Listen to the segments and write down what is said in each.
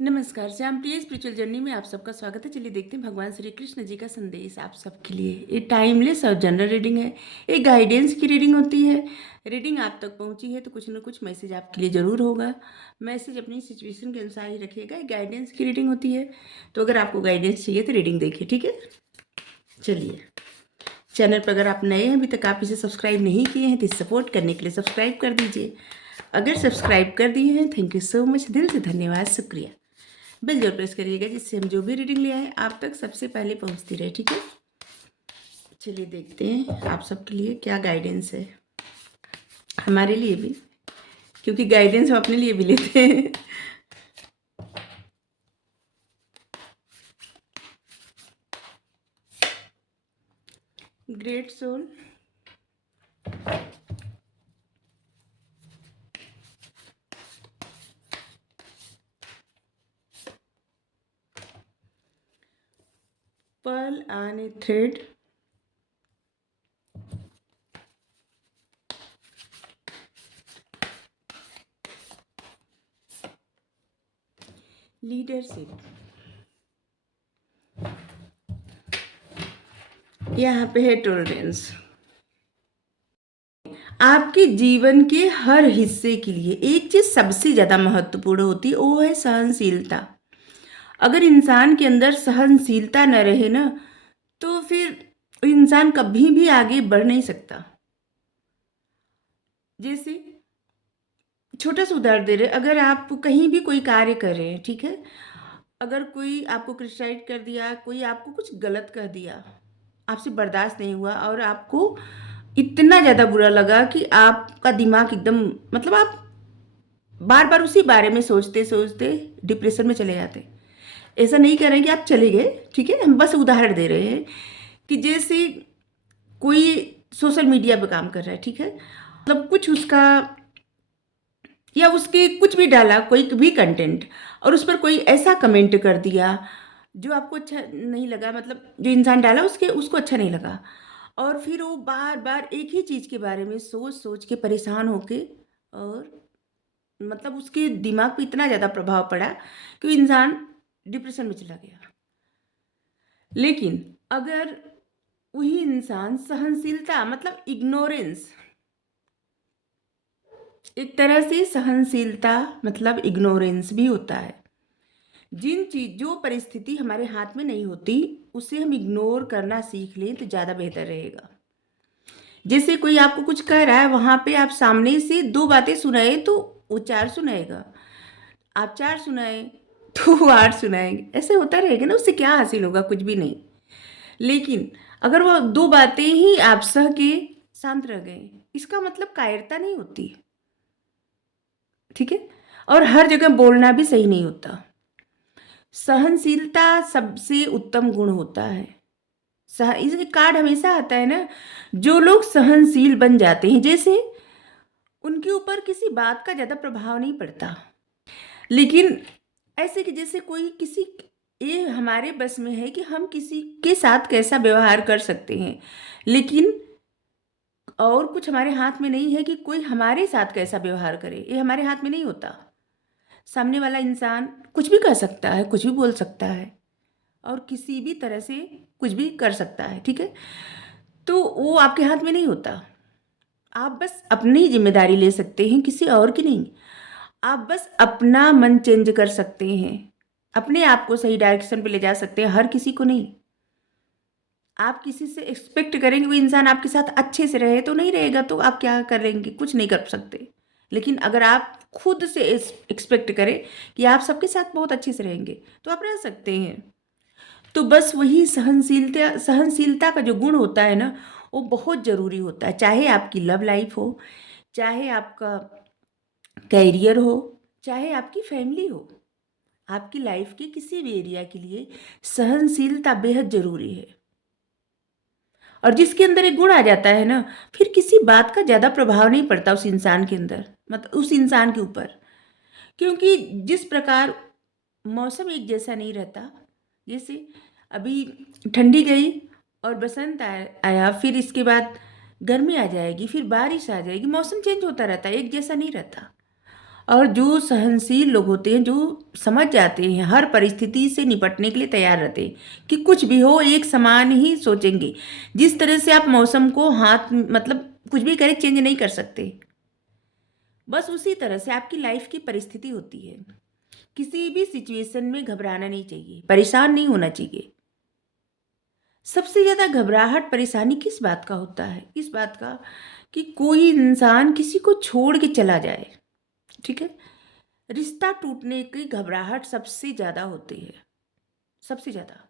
नमस्कार, श्याम प्रिय spiritual journey में आप सबका स्वागत है। चलिए देखते हैं भगवान श्री कृष्ण जी का संदेश आप सबके लिए। ये टाइमलेस और जनरल रीडिंग है, ये गाइडेंस की रीडिंग होती है। रीडिंग आप तक पहुंची है तो कुछ ना कुछ मैसेज आपके लिए ज़रूर होगा। मैसेज अपनी सिचुएशन के अनुसार ही रखिएगा। ये गाइडेंस की रीडिंग होती है, तो अगर आपको गाइडेंस चाहिए तो रीडिंग देखिए, ठीक है। चलिए, चैनल पर अगर आप नए हैं, अभी तक आप इसे सब्सक्राइब नहीं किए हैं तो इसे सपोर्ट करने के लिए सब्सक्राइब कर दीजिए। अगर सब्सक्राइब कर दिए हैं, थैंक यू सो मच, दिल से धन्यवाद, शुक्रिया। बेल जरूर प्रेस करिएगा जिससे हम जो भी रीडिंग ले आए आप तक सबसे पहले पहुंचती रहे, ठीक है। चलिए देखते हैं आप सबके लिए क्या गाइडेंस है, हमारे लिए भी, क्योंकि गाइडेंस हम अपने लिए भी लेते हैं। Great soul, pearl on a thread, leadership, यहाँ पे है टॉलरेंस। आपके जीवन के हर हिस्से के लिए एक चीज सबसे ज्यादा महत्वपूर्ण होती है, वो है सहनशीलता। अगर इंसान के अंदर सहनशीलता न रहे ना, तो फिर इंसान कभी भी आगे बढ़ नहीं सकता। जैसे छोटा सा उदाहरण दे रहे, अगर आप कहीं भी कोई कार्य कर रहे हैं, ठीक है, अगर कोई आपको क्रिटिसाइज कर दिया, कोई आपको कुछ गलत कह दिया, आपसे बर्दाश्त नहीं हुआ और आपको इतना ज़्यादा बुरा लगा कि आपका दिमाग एकदम, मतलब आप बार बार उसी बारे में सोचते सोचते डिप्रेशन में चले जाते। ऐसा नहीं कह रहे हैं कि आप चले गए, ठीक है, हम बस उदाहरण दे रहे हैं कि जैसे कोई सोशल मीडिया पे काम कर रहा है, ठीक है, मतलब कुछ उसका या उसके कुछ भी डाला, कोई भी कंटेंट, और उस पर कोई ऐसा कमेंट कर दिया जो आपको अच्छा नहीं लगा, मतलब जो इंसान डाला उसके उसको अच्छा नहीं लगा, और फिर वो बार बार एक ही चीज़ के बारे में सोच सोच के परेशान होके, और मतलब उसके दिमाग पे इतना ज़्यादा प्रभाव पड़ा कि वो इंसान डिप्रेशन में चला गया। लेकिन अगर वही इंसान सहनशीलता, मतलब इग्नोरेंस, एक तरह से सहनशीलता मतलब इग्नोरेंस भी होता है। जो परिस्थिति हमारे हाथ में नहीं होती, उसे हम इग्नोर करना सीख लें तो ज़्यादा बेहतर रहेगा। जैसे कोई आपको कुछ कह रहा है, वहाँ पे आप सामने से 2 बातें सुनाए तो वो 4 सुनाएगा, आप 4 सुनाए तो वो 8 सुनाएँगे, ऐसे होता रहेगा ना, उससे क्या हासिल होगा? कुछ भी नहीं। लेकिन अगर वो 2 बातें ही आप सह के शांत रह गए, इसका मतलब कायरता नहीं होती, ठीक है? और हर जगह बोलना भी सही नहीं होता। सहनशीलता सबसे उत्तम गुण होता है। इसके कार्ड हमेशा आता है ना, जो लोग सहनशील बन जाते हैं, जैसे उनके ऊपर किसी बात का ज़्यादा प्रभाव नहीं पड़ता। लेकिन ऐसे कि जैसे कोई किसी, ये हमारे बस में है कि हम किसी के साथ कैसा व्यवहार कर सकते हैं, लेकिन और कुछ हमारे हाथ में नहीं है कि कोई हमारे साथ कैसा व्यवहार करे, ये हमारे हाथ में नहीं होता। सामने वाला इंसान कुछ भी कह सकता है, कुछ भी बोल सकता है, और किसी भी तरह से कुछ भी कर सकता है, ठीक है? तो वो आपके हाथ में नहीं होता। आप बस अपनी ही ज़िम्मेदारी ले सकते हैं, किसी और की नहीं। आप बस अपना मन चेंज कर सकते हैं, अपने आप को सही डायरेक्शन पे ले जा सकते हैं, हर किसी को नहीं। आप किसी से एक्सपेक्ट करेंगे वो इंसान आपके साथ अच्छे से रहे तो नहीं रहेगा, तो आप क्या करेंगे? कुछ नहीं कर सकते। लेकिन अगर आप खुद से एक्सपेक्ट करें कि आप सबके साथ बहुत अच्छे से रहेंगे, तो आप रह सकते हैं। तो बस वही सहनशीलता सहनशीलता का जो गुण होता है ना, वो बहुत ज़रूरी होता है। चाहे आपकी लव लाइफ हो, चाहे आपका करियर हो, चाहे आपकी फैमिली हो, आपकी लाइफ के किसी भी एरिया के लिए सहनशीलता बेहद ज़रूरी है। और जिसके अंदर एक गुण आ जाता है ना, फिर किसी बात का ज़्यादा प्रभाव नहीं पड़ता उस इंसान के अंदर, मतलब उस इंसान के ऊपर। क्योंकि जिस प्रकार मौसम एक जैसा नहीं रहता, जैसे अभी ठंडी गई और बसंत आया, फिर इसके बाद गर्मी आ जाएगी, फिर बारिश आ जाएगी, मौसम चेंज होता रहता है, एक जैसा नहीं रहता। और जो सहनशील लोग होते हैं, जो समझ जाते हैं, हर परिस्थिति से निपटने के लिए तैयार रहते हैं कि कुछ भी हो एक समान ही सोचेंगे। जिस तरह से आप मौसम को हाथ मतलब कुछ भी करें चेंज नहीं कर सकते, बस उसी तरह से आपकी लाइफ की परिस्थिति होती है। किसी भी सिचुएशन में घबराना नहीं चाहिए, परेशान नहीं होना चाहिए। सबसे ज़्यादा घबराहट परेशानी किस बात का होता है? इस बात का कि कोई इंसान किसी को छोड़ के चला जाए, ठीक है? रिश्ता टूटने की घबराहट सबसे ज़्यादा होती है, सबसे ज़्यादा।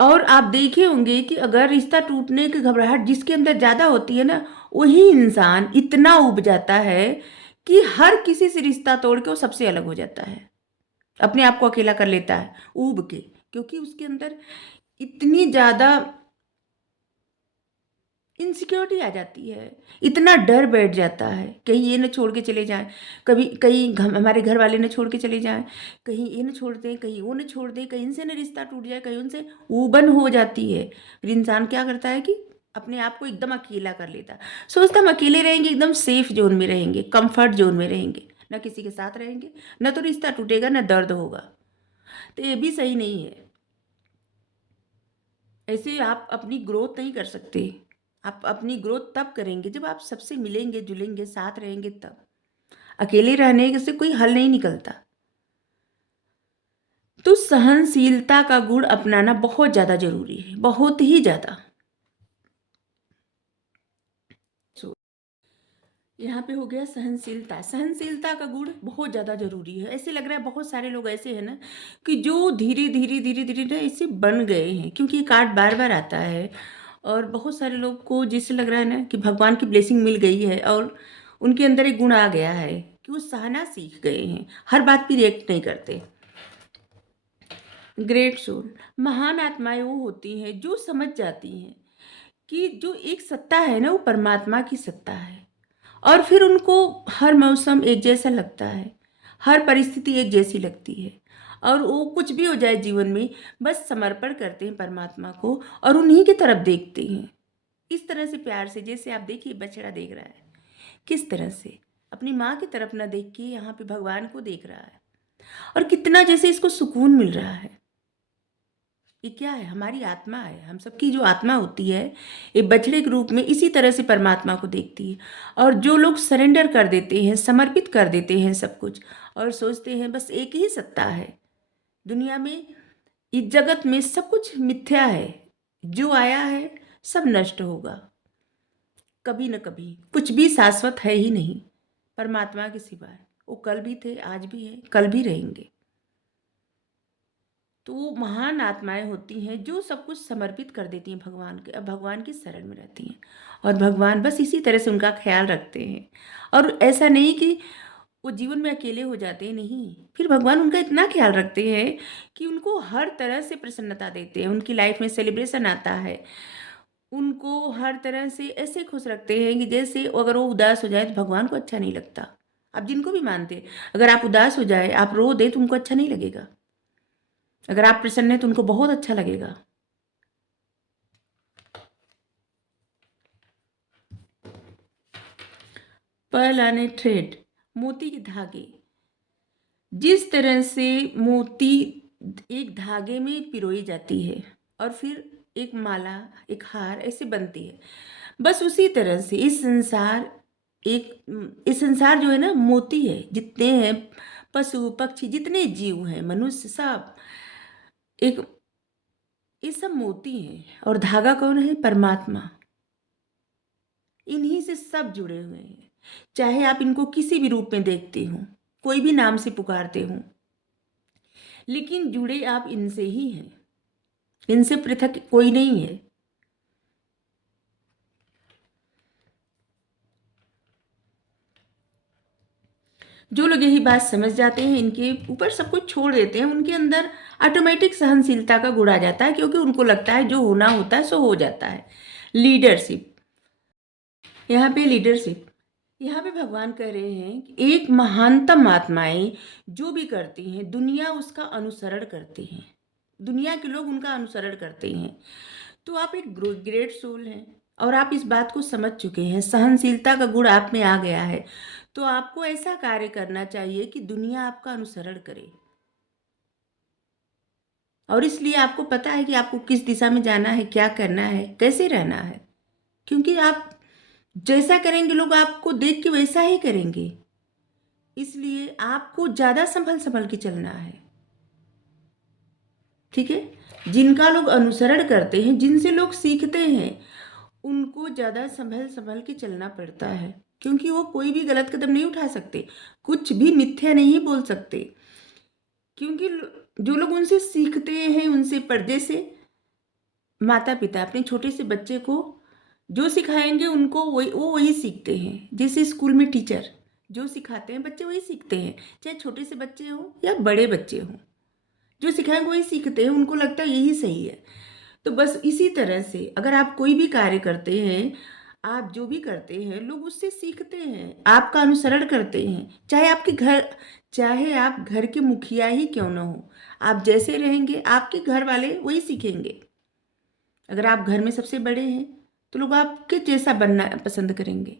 और आप देखे होंगे कि अगर रिश्ता टूटने की घबराहट जिसके अंदर ज़्यादा होती है ना, वही इंसान इतना ऊब जाता है कि हर किसी से रिश्ता तोड़ के वो सबसे अलग हो जाता है, अपने आप को अकेला कर लेता है ऊब के, क्योंकि उसके अंदर इतनी ज़्यादा इनसिक्योरिटी आ जाती है, इतना डर बैठ जाता है कहीं ये न छोड़ के चले जाएं, कभी कहीं हमारे घर वाले न छोड़ के चले जाएं, कहीं ये न छोड़ दें, कहीं वो न छोड़ दें, कहीं इनसे न रिश्ता टूट जाए, कहीं उनसे ऊबन हो जाती है। फिर इंसान क्या करता है कि अपने आप को एकदम अकेला कर लेता है, सोचता हम अकेले रहेंगे, एकदम सेफ जोन में रहेंगे, कंफर्ट जोन में रहेंगे, न किसी के साथ रहेंगे, न तो रिश्ता टूटेगा न दर्द होगा। तो ये भी सही नहीं है। ऐसे आप अपनी ग्रोथ नहीं कर सकते। आप अपनी ग्रोथ तब करेंगे जब आप सबसे मिलेंगे जुलेंगे साथ रहेंगे तब। अकेले रहने से कोई हल नहीं निकलता। तो सहनशीलता का गुण अपनाना बहुत ज़्यादा जरूरी है, बहुत ही ज़्यादा। यहाँ पे हो गया सहनशीलता। सहनशीलता का गुण बहुत ज़्यादा जरूरी है। ऐसे लग रहा है बहुत सारे लोग ऐसे हैं ना कि जो धीरे धीरे धीरे धीरे ना ऐसे बन गए हैं, क्योंकि ये कार्ड बार बार आता है। और बहुत सारे लोग को जिससे लग रहा है ना कि भगवान की ब्लेसिंग मिल गई है और उनके अंदर एक गुण आ गया है कि वो सहना सीख गए हैं, हर बात पे रिएक्ट नहीं करते। ग्रेट सोल, महान आत्माएं वो होती हैं जो समझ जाती हैं कि जो एक सत्ता है ना वो परमात्मा की सत्ता है, और फिर उनको हर मौसम एक जैसा लगता है, हर परिस्थिति एक जैसी लगती है, और वो कुछ भी हो जाए जीवन में बस समर्पण करते हैं परमात्मा को और उन्हीं की तरफ देखते हैं। इस तरह से प्यार से, जैसे आप देखिए बछड़ा देख रहा है किस तरह से अपनी माँ की तरफ ना देख के यहाँ पे भगवान को देख रहा है, और कितना जैसे इसको सुकून मिल रहा है। ये क्या है? हमारी आत्मा है। हम सबकी जो आत्मा होती है ये बछड़े के रूप में इसी तरह से परमात्मा को देखती है। और जो लोग सरेंडर कर देते हैं, समर्पित कर देते हैं सब कुछ, और सोचते हैं बस एक ही सत्ता है दुनिया में, इस जगत में सब कुछ मिथ्या है, जो आया है सब नष्ट होगा, कभी न कभी कुछ भी शाश्वत है ही नहीं परमात्मा के सिवाय। वो कल भी थे, आज भी हैं, कल भी रहेंगे। तो महान आत्माएं होती हैं जो सब कुछ समर्पित कर देती हैं भगवान के, अब भगवान की शरण में रहती हैं, और भगवान बस इसी तरह से उनका ख्याल रखते हैं। और ऐसा नहीं कि वो जीवन में अकेले हो जाते हैं, नहीं, फिर भगवान उनका इतना ख्याल रखते हैं कि उनको हर तरह से प्रसन्नता देते हैं, उनकी लाइफ में सेलिब्रेशन आता है, उनको हर तरह से ऐसे खुश रखते हैं कि जैसे अगर वो उदास हो जाए तो भगवान को अच्छा नहीं लगता। आप जिनको भी मानते हैं, अगर आप उदास हो जाए, आप रो दे तो उनको अच्छा नहीं लगेगा, अगर आप प्रसन्न हैं तो उनको बहुत अच्छा लगेगा। पर्ल आने थ्रेड, मोती के धागे, जिस तरह से मोती एक धागे में पिरोई जाती है और फिर एक माला, एक हार ऐसे बनती है, बस उसी तरह से इस संसार जो है ना मोती है। जितने हैं पशु पक्षी, जितने जीव हैं, मनुष्य, सब एक, ये सब मोती हैं, और धागा कौन है? परमात्मा। इन्हीं से सब जुड़े हुए हैं, चाहे आप इनको किसी भी रूप में देखते हो, कोई भी नाम से पुकारते हो, लेकिन जुड़े आप इनसे ही हैं, इनसे पृथक कोई नहीं है। जो लोग यही बात समझ जाते हैं, इनके ऊपर सब कुछ छोड़ देते हैं, उनके अंदर ऑटोमेटिक सहनशीलता का गुण आ जाता है, क्योंकि उनको लगता है जो होना होता है सो हो जाता है। लीडरशिप, यहाँ पे लीडरशिप, यहाँ पे भगवान कह रहे हैं कि एक महानतम आत्माएं जो भी करती हैं दुनिया उसका अनुसरण करती हैं, दुनिया के लोग उनका अनुसरण करते हैं। तो आप एक ग्रेट सोल हैं और आप इस बात को समझ चुके हैं, सहनशीलता का गुण आप में आ गया है, तो आपको ऐसा कार्य करना चाहिए कि दुनिया आपका अनुसरण करे, और इसलिए आपको पता है कि आपको किस दिशा में जाना है, क्या करना है, कैसे रहना है। क्योंकि आप जैसा करेंगे लोग आपको देख के वैसा ही करेंगे, इसलिए आपको ज़्यादा संभल संभल के चलना है। ठीक है, जिनका लोग अनुसरण करते हैं, जिनसे लोग सीखते हैं, उनको ज़्यादा संभल संभल के चलना पड़ता है, क्योंकि वो कोई भी गलत कदम नहीं उठा सकते, कुछ भी मिथ्या नहीं बोल सकते। क्योंकि जो लोग उनसे सीखते हैं, उनसे पर्दे से, माता पिता अपने छोटे से बच्चे को जो सिखाएंगे उनको वो वही सीखते हैं। जैसे स्कूल में टीचर जो सिखाते हैं बच्चे वही सीखते हैं, चाहे छोटे से बच्चे हों या बड़े बच्चे हों, जो सिखाएंगे वही सीखते हैं, उनको लगता है यही सही है। तो बस इसी तरह से अगर आप कोई भी कार्य करते हैं, आप जो भी करते हैं, लोग उससे सीखते हैं, आपका अनुसरण करते हैं। चाहे आप घर के मुखिया ही क्यों ना हो, आप जैसे रहेंगे आपके घर वाले वही सीखेंगे। अगर आप घर में सबसे बड़े हैं तो लोग आपके जैसा बनना पसंद करेंगे।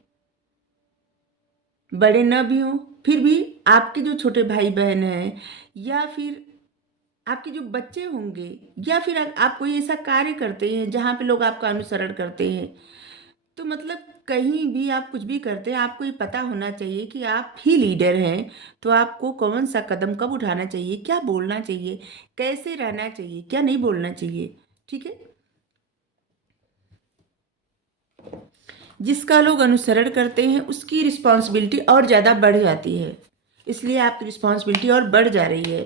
बड़े न भी हों फिर भी आपके जो छोटे भाई बहन हैं, या फिर आपके जो बच्चे होंगे, या फिर आप कोई ऐसा कार्य करते हैं जहाँ पे लोग आपका अनुसरण करते हैं, तो मतलब कहीं भी आप कुछ भी करते हैं, आपको ये पता होना चाहिए कि आप ही लीडर हैं। तो आपको कौन सा कदम कब उठाना चाहिए, क्या बोलना चाहिए, कैसे रहना चाहिए, क्या नहीं बोलना चाहिए। ठीक है, जिसका लोग अनुसरण करते हैं उसकी रिस्पॉन्सिबिलिटी और ज़्यादा बढ़ जाती है। इसलिए आपकी रिस्पॉन्सिबिलिटी और बढ़ जा रही है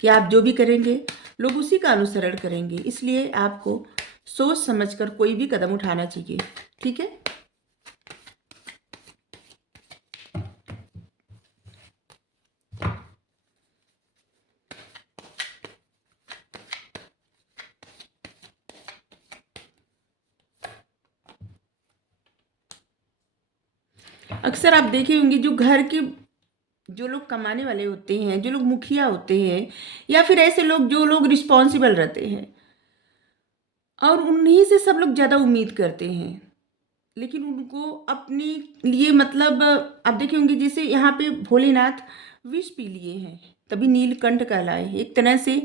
कि आप जो भी करेंगे लोग उसी का अनुसरण करेंगे। इसलिए आपको सोच समझकर कोई भी कदम उठाना चाहिए। ठीक है, अक्सर आप देखे होंगे जो घर के जो लोग कमाने वाले होते हैं, जो लोग मुखिया होते हैं, या फिर ऐसे लोग जो लोग रिस्पॉन्सिबल रहते हैं, और उन्हीं से सब लोग ज़्यादा उम्मीद करते हैं। लेकिन उनको अपने लिए मतलब आप देखे होंगे जैसे यहाँ पे भोलेनाथ विष पी लिए हैं तभी नीलकंठ कहलाए। एक तरह से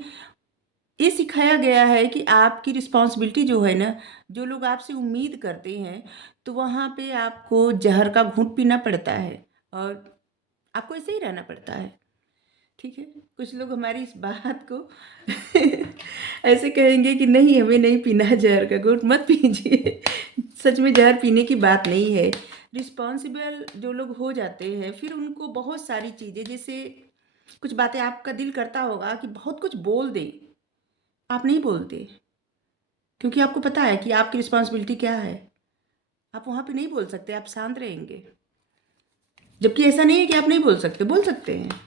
ये सिखाया गया है कि आपकी रिस्पॉन्सिबिलिटी जो है ना, जो लोग आपसे उम्मीद करते हैं, तो वहाँ पे आपको जहर का घूंट पीना पड़ता है और आपको ऐसे ही रहना पड़ता है। ठीक है, कुछ लोग हमारी इस बात को ऐसे कहेंगे कि नहीं हमें नहीं पीना है जहर का घूंट, मत पीजिए। सच में जहर पीने की बात नहीं है। रिस्पॉन्सिबल जो लोग हो जाते हैं फिर उनको बहुत सारी चीज़ें, जैसे कुछ बातें आपका दिल करता होगा कि बहुत कुछ बोल दें, आप नहीं बोलते, क्योंकि आपको पता है कि आपकी रिस्पॉन्सिबिलिटी क्या है। आप वहाँ पे नहीं बोल सकते, आप शांत रहेंगे। जबकि ऐसा नहीं है कि आप नहीं बोल सकते, बोल सकते हैं।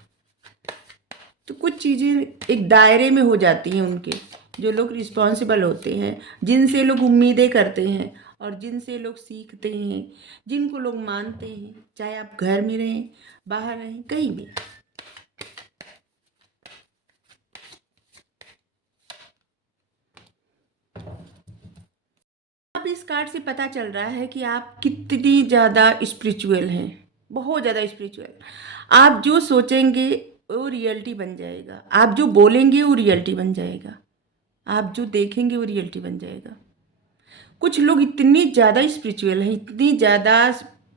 तो कुछ चीज़ें एक दायरे में हो जाती हैं उनके, जो लोग रिस्पॉन्सिबल होते हैं, जिनसे लोग उम्मीदें करते हैं और जिनसे लोग सीखते हैं, जिनको लोग मानते हैं, चाहे आप घर में रहें, बाहर रहें, कहीं भी। अब इस कार्ड से पता चल रहा है कि आप कितनी ज़्यादा स्पिरिचुअल हैं, बहुत ज़्यादा स्पिरिचुअल। आप जो सोचेंगे वो रियलिटी बन जाएगा, आप जो बोलेंगे वो रियलिटी बन जाएगा, आप जो देखेंगे वो रियलिटी बन जाएगा। कुछ लोग इतनी ज़्यादा स्पिरिचुअल हैं, इतनी ज़्यादा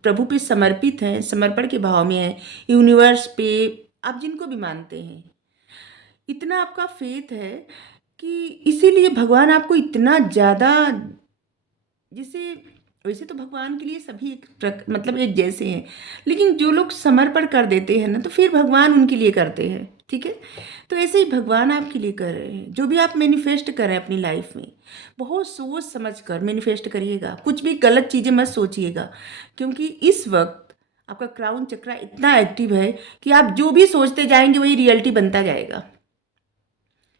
प्रभु पे समर्पित हैं, समर्पण के भाव में हैं, यूनिवर्स पे, आप जिनको भी मानते हैं, इतना आपका फेथ है कि इसीलिए भगवान आपको इतना ज़्यादा, जैसे वैसे तो भगवान के लिए सभी मतलब एक जैसे हैं, लेकिन जो लोग समर्पण कर देते हैं ना, तो फिर भगवान उनके लिए करते हैं। ठीक है, तो ऐसे ही भगवान आपके लिए कर रहे हैं। जो भी आप मैनिफेस्ट करें अपनी लाइफ में, बहुत सोच समझ कर मैनिफेस्ट करिएगा, कुछ भी गलत चीज़ें मत सोचिएगा, क्योंकि इस वक्त आपका क्राउन चक्रा इतना एक्टिव है कि आप जो भी सोचते जाएंगे वही रियलिटी बनता जाएगा।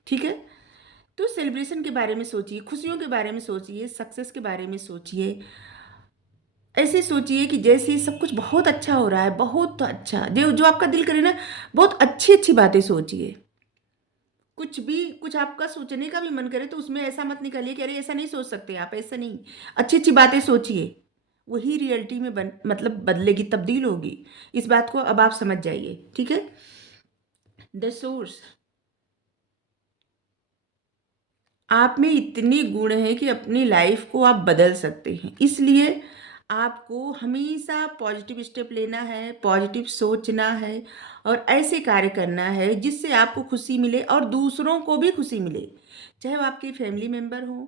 ठीक है, तो सेलिब्रेशन के बारे में सोचिए, खुशियों के बारे में सोचिए, सक्सेस के बारे में सोचिए। ऐसे सोचिए कि जैसे सब कुछ बहुत अच्छा हो रहा है, बहुत अच्छा, जो जो आपका दिल करे ना, बहुत अच्छी अच्छी बातें सोचिए। कुछ भी, कुछ आपका सोचने का भी मन करे तो उसमें ऐसा मत निकालिए कि अरे ऐसा नहीं सोच सकते आप, ऐसा नहीं। अच्छी अच्छी बातें सोचिए, वही रियलिटी में मतलब बदलेगी, तब्दील होगी। इस बात को अब आप समझ जाइए, ठीक है। द सोर्स, आप में इतने गुण हैं कि अपनी लाइफ को आप बदल सकते हैं। इसलिए आपको हमेशा पॉजिटिव स्टेप लेना है, पॉजिटिव सोचना है और ऐसे कार्य करना है जिससे आपको खुशी मिले और दूसरों को भी खुशी मिले, चाहे वो आपके फैमिली मेम्बर हों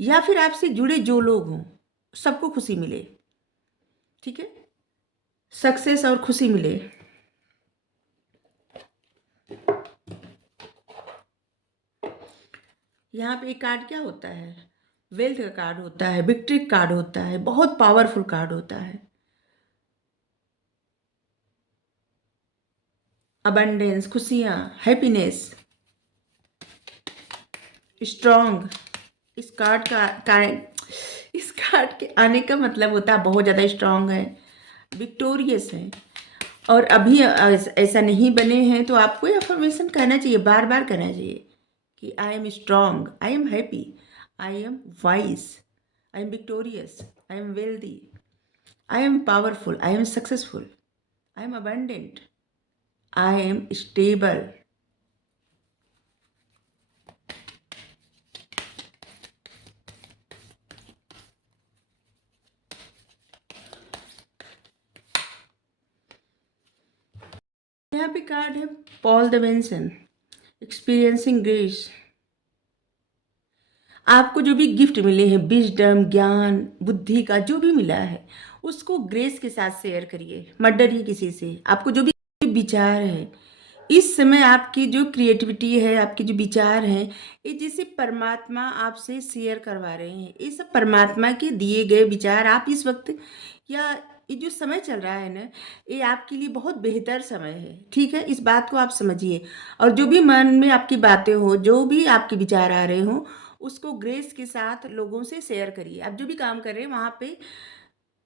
या फिर आपसे जुड़े जो लोग हों, सबको खुशी मिले, ठीक है, सक्सेस और खुशी मिले। यहाँ पे एक कार्ड क्या होता है, वेल्थ का कार्ड होता है, विक्ट्री कार्ड होता है, बहुत पावरफुल कार्ड होता है। अबंडेंस, खुशियाँ, हैप्पीनेस, स्ट्रॉन्ग। इस कार्ड इस कार्ड के आने का मतलब होता है बहुत ज़्यादा स्ट्रांग है, विक्टोरियस है। और अभी ऐसा नहीं बने हैं तो आपको ये अफर्मेशन कहना चाहिए, बार बार कहना चाहिए कि I am strong, I am happy, I am wise, I am victorious, I am wealthy, I am powerful, I am successful, I am abundant, I am stable. यहाँ पे कार्ड है Paul the Benson, experiencing grace. आपको जो भी gift मिले हैं, wisdom, ज्ञान, बुद्धि का जो भी मिला है, उसको ग्रेस के साथ शेयर करिए, मत डरिए किसी से। आपको जो भी विचार है इस समय, आपकी जो क्रिएटिविटी है, आपके जो विचार हैं, ये जैसे परमात्मा आपसे शेयर करवा रहे हैं। ये सब परमात्मा के दिए गए विचार आप इस वक्त, या ये जो समय चल रहा है ना, ये आपके लिए बहुत बेहतर समय है, ठीक है। इस बात को आप समझिए और जो भी मन में आपकी बातें हो, जो भी आपके विचार आ रहे हो, उसको ग्रेस के साथ लोगों से शेयर करिए। आप जो भी काम कर रहे हैं वहाँ पे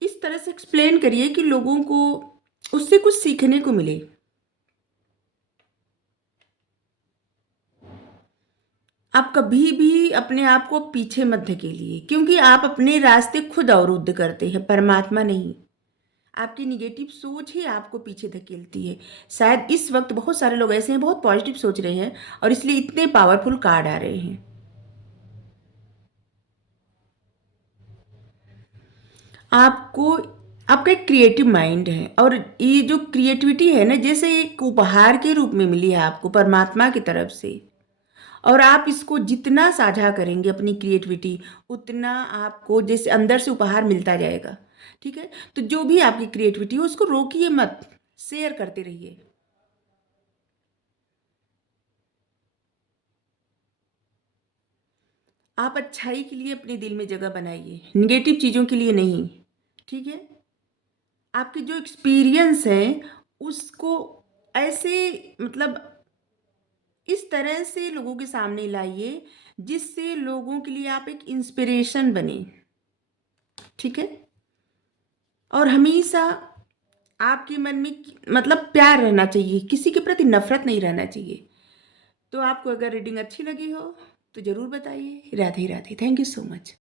इस तरह से एक्सप्लेन करिए कि लोगों को उससे कुछ सीखने को मिले। आप कभी भी अपने आप को पीछे मत धकेलिए, क्योंकि आप अपने रास्ते खुद अवरुद्ध करते हैं, परमात्मा नहीं। आपकी निगेटिव सोच ही आपको पीछे धकेलती है। शायद इस वक्त बहुत सारे लोग ऐसे हैं, बहुत पॉजिटिव सोच रहे हैं और इसलिए इतने पावरफुल कार्ड आ रहे हैं। आपको, आपका एक क्रिएटिव माइंड है और ये जो क्रिएटिविटी है ना, जैसे एक उपहार के रूप में मिली है आपको परमात्मा की तरफ से। और आप इसको जितना साझा करेंगे अपनी क्रिएटिविटी, उतना आपको जैसे अंदर से उपहार मिलता जाएगा, ठीक है। तो जो भी आपकी क्रिएटिविटी है उसको रोकिए मत, शेयर करते रहिए। आप अच्छाई के लिए अपने दिल में जगह बनाइए, निगेटिव चीज़ों के लिए नहीं, ठीक है। आपके जो एक्सपीरियंस है उसको ऐसे, मतलब इस तरह से लोगों के सामने लाइए जिससे लोगों के लिए आप एक इंस्पिरेशन बने, ठीक है। और हमेशा आपके मन में मतलब प्यार रहना चाहिए, किसी के प्रति नफरत नहीं रहना चाहिए। तो आपको अगर रीडिंग अच्छी लगी हो तो ज़रूर बताइए। Radhe Radhe, thank you so much.